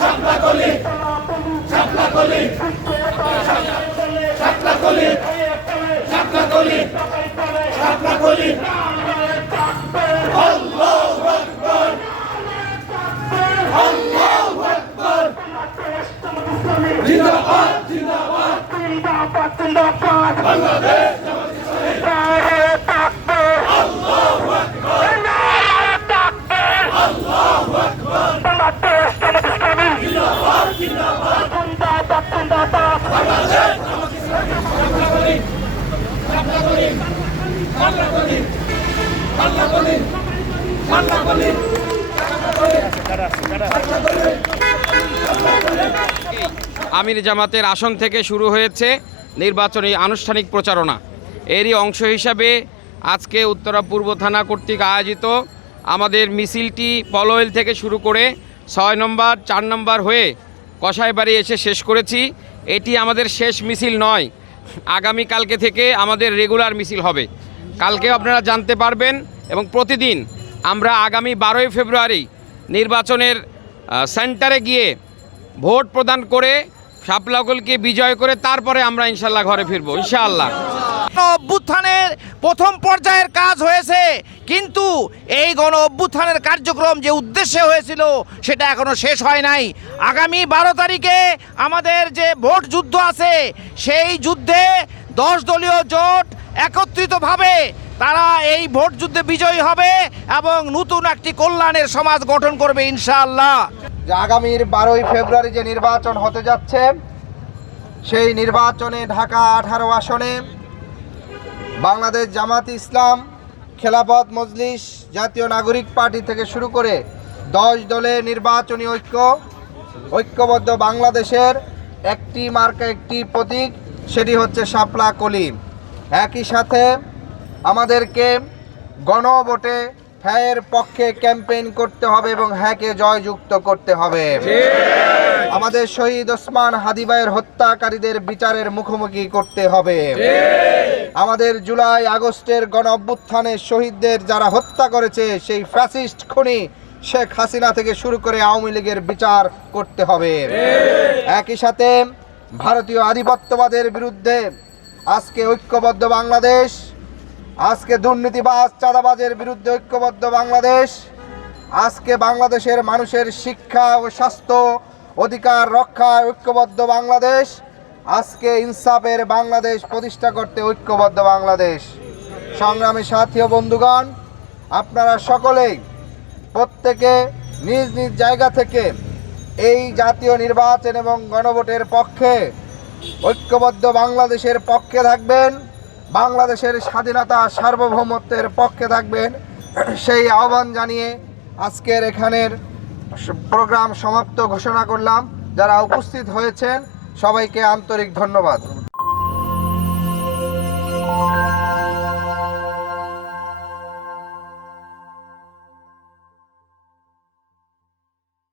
শাপলা কলি জিন্দাবাদ জিন্দাবাদ জিন্দাবাদ জিন্দাবাদ বাংলাদেশ আমির জামাতের আসন থেকে শুরু হয়েছে নির্বাচনী আনুষ্ঠানিক প্রচারণা। এরই অংশ হিসাবে আজকে উত্তরা পূর্ব থানা কর্তৃক আয়োজিত আমাদের মিছিলটি পলয়েল থেকে শুরু করে ছয় নম্বর, চার নম্বর হয়ে কষাইবাড়ি এসে শেষ করেছি। এটি আমাদের শেষ মিছিল নয়। আগামীকালকে থেকে আমাদের রেগুলার মিছিল হবে। কালকে আপনারা জানতে পারবেন এবং প্রতিদিন আমরা আগামী বারোই ফেব্রুয়ারি নির্বাচনের সেন্টারে গিয়ে ভোট প্রদান করে সাপলাগলকে বিজয় করে তারপরে আমরা ইনশাল্লাহ ঘরে ফিরবো, ইনশাআল্লাহ। অভ্যুত্থানের প্রথম পর্যায়ের কাজ হয়েছে। কিন্তু এই গণ অভ্যুত্থানের কার্যক্রম যে উদ্দেশ্যে হয়েছিল, সেটা এখনও শেষ হয় নাই। আগামী বারো তারিখে আমাদের যে ভোট যুদ্ধ আছে, সেই যুদ্ধে দশ দলীয় জোট একত্রিতভাবে তারা এই ভোট যুদ্ধে বিজয়ী হবে এবং নতুন একটি কল্যাণের সমাজ গঠন করবে ইনশাআল্লাহ। আগামীর বারোই ফেব্রুয়ারি যে নির্বাচন হতে যাচ্ছে, সেই নির্বাচনে ঢাকা আঠারো আসনে বাংলাদেশ জামাত ইসলাম খেলাফত মজলিস জাতীয় নাগরিক পার্টি থেকে শুরু করে দশ দলের নির্বাচনী ঐক্য, ঐক্যবদ্ধ বাংলাদেশের একটি মার্কা, একটি প্রতীক, সেটি হচ্ছে শাপলা কলিম। একই সাথে আমাদেরকে গণভোটে হ্যাঁয়ের পক্ষে ক্যাম্পেইন করতে হবে এবং হ্যাঁকে জয়যুক্ত করতে হবে। আমাদের শহীদ ওসমান হাদিবাইয়ের হত্যাকারীদের বিচারের মুখোমুখি করতে হবে। আমাদের জুলাই আগস্টের গণ অভ্যুত্থানে শহীদদের যারা হত্যা করেছে, সেই ফ্যাসিস্ট খুনি শেখ হাসিনা থেকে শুরু করে আওয়ামী লীগের বিচার করতে হবে। একই সাথে ভারতীয় আধিপত্যবাদের বিরুদ্ধে আজকে ঐক্যবদ্ধ বাংলাদেশ, আজকে দুর্নীতিবাজ চাঁদাবাজের বিরুদ্ধে ঐক্যবদ্ধ বাংলাদেশ, আজকে বাংলাদেশের মানুষের শিক্ষা ও স্বাস্থ্য অধিকার রক্ষায় ঐক্যবদ্ধ বাংলাদেশ আজকে ইনসাফের বাংলাদেশ প্রতিষ্ঠা করতে ঐক্যবদ্ধ বাংলাদেশ। সংগ্রামী সাথী ও বন্ধুগণ, আপনারা সকলেই প্রত্যেকে নিজ নিজ জায়গা থেকে এই জাতীয় নির্বাচন এবং গণভোটের পক্ষে, ঐক্যবদ্ধ বাংলাদেশের পক্ষে থাকবেন, বাংলাদেশের স্বাধীনতা সার্বভৌমত্বের পক্ষে থাকবেন, সেই আহ্বান জানিয়ে আজকের এখানের প্রোগ্রাম সমাপ্ত ঘোষণা করলাম। যারা উপস্থিত হয়েছেন সবাইকে আন্তরিক ধন্যবাদ।